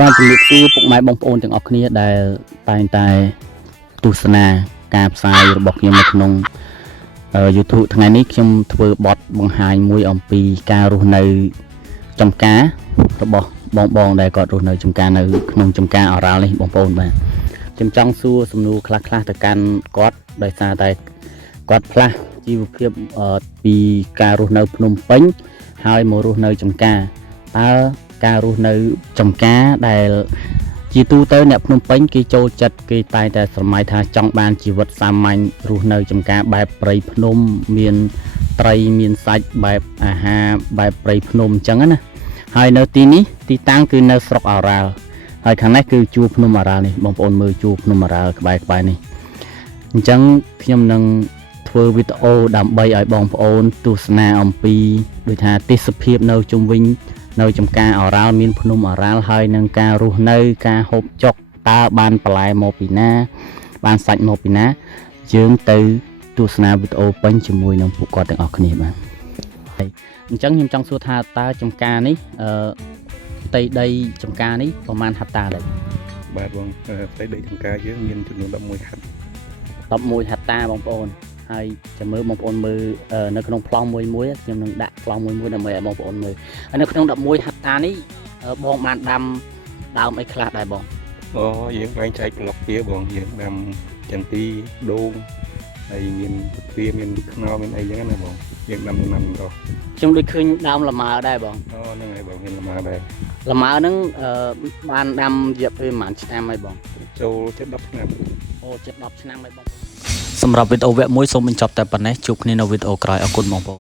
បានជំរាបសួរពុកម៉ែបងប្អូនទាំងអស់គ្នាដែលតែងតែទស្សនាការផ្សាយរបស់ខ្ញុំនៅក្នុង YouTube ថ្ងៃនេះខ្ញុំធ្វើបទបង្ហាញមួយអំពីការរស់នៅចំការរបស់បងដែលគាត់រស់នៅចំការនៅក្នុងចំការអរ៉ាល់នេះបងប្អូនបាទខ្ញុំចង់សួរសំណួរខ្លះៗទៅកាន់គាត់ដោយសារតែគាត់ផ្លាស់ជីវភាពពីការរស់នៅភ្នំពេញហើយមករស់នៅចំការតើការរស់នៅចំការដែលជាទូទៅអ្នកភ្នំពេញគេចូលចិត្តគេតែងតែស្រមៃថាចង់បានជីវិតសាមញ្ញរស់នៅចំការបែបព្រៃភ្នំមានត្រីមានសាច់បែបអាហារបែបព្រៃភ្នំអញ្ចឹងណាហើយនៅទីនេះទីតាំងគឺនៅស្រុកអរ៉ាល់ហើយខាងនេះគឺជួរភ្នំអរ៉ាល់នេះបងប្អូនមើលជួរភ្នំអរ៉ាល់ក្បែរនេះអញ្ចឹងខ្ញុំនឹងធ្វើវីដេអូដើម្បីឲ្យបងប្អូនទស្សនាអំពីដូចថាទេសភាពនៅជុំវិញនៅចំការអរ៉ាល់មានភ្នំអរ៉ាល់ហើយនឹងការរស់នៅការហូបចុកតើបានបន្លែមកពីណាបានសាច់មកពីណាយើងទៅទស្សនាវីដេអូពេញជាមួយនឹងពួកគាត់ទាំងអស់គ្នាបាទហើយអញ្ចឹងខ្ញុំចង់សួរថាតើចំការនេះផ្ទៃដីចំការនេះប្រហែលហិកតាដែរបាទបងផ្ទៃដីចំការយើងមានចំនួន11ហិក11ហិកតាបងប្អូនហើយចាំមើលបងប្អូនមើលនៅក្នុងប្លង់មួយខ្ញុំនឹងដាក់ប្លង់មួយដើម្បីឲ្យបងប្អូនមើលហើយនៅក្នុង11ហិកតានេះបងបានដាំដើមអីខ្លះដែរបងយើងបែងចែកប្លុកវាបងយើងដាំចន្ទីដូងហើយមានវាមានខ្នុរមានអីចឹងណាបងយើងដាំដំណាំម្ដងខ្ញុំដូចឃើញដើមលម៉ើដែរបងហ្នឹងហើយបងមានលម៉ើដែរលម៉ើហ្នឹងបានដាំរយៈពេលប្រហែលឆ្នាំហើយបងចូលជិត10ឆ្នាំជិត10ឆ្នាំហើយបងសម្រាប់វីដេអូវគ្គ1សូមបញ្ចប់តែប៉ុណ្ណេះជួបគ្នានៅវីដេអូក្រោយអរគុណបងប្អូន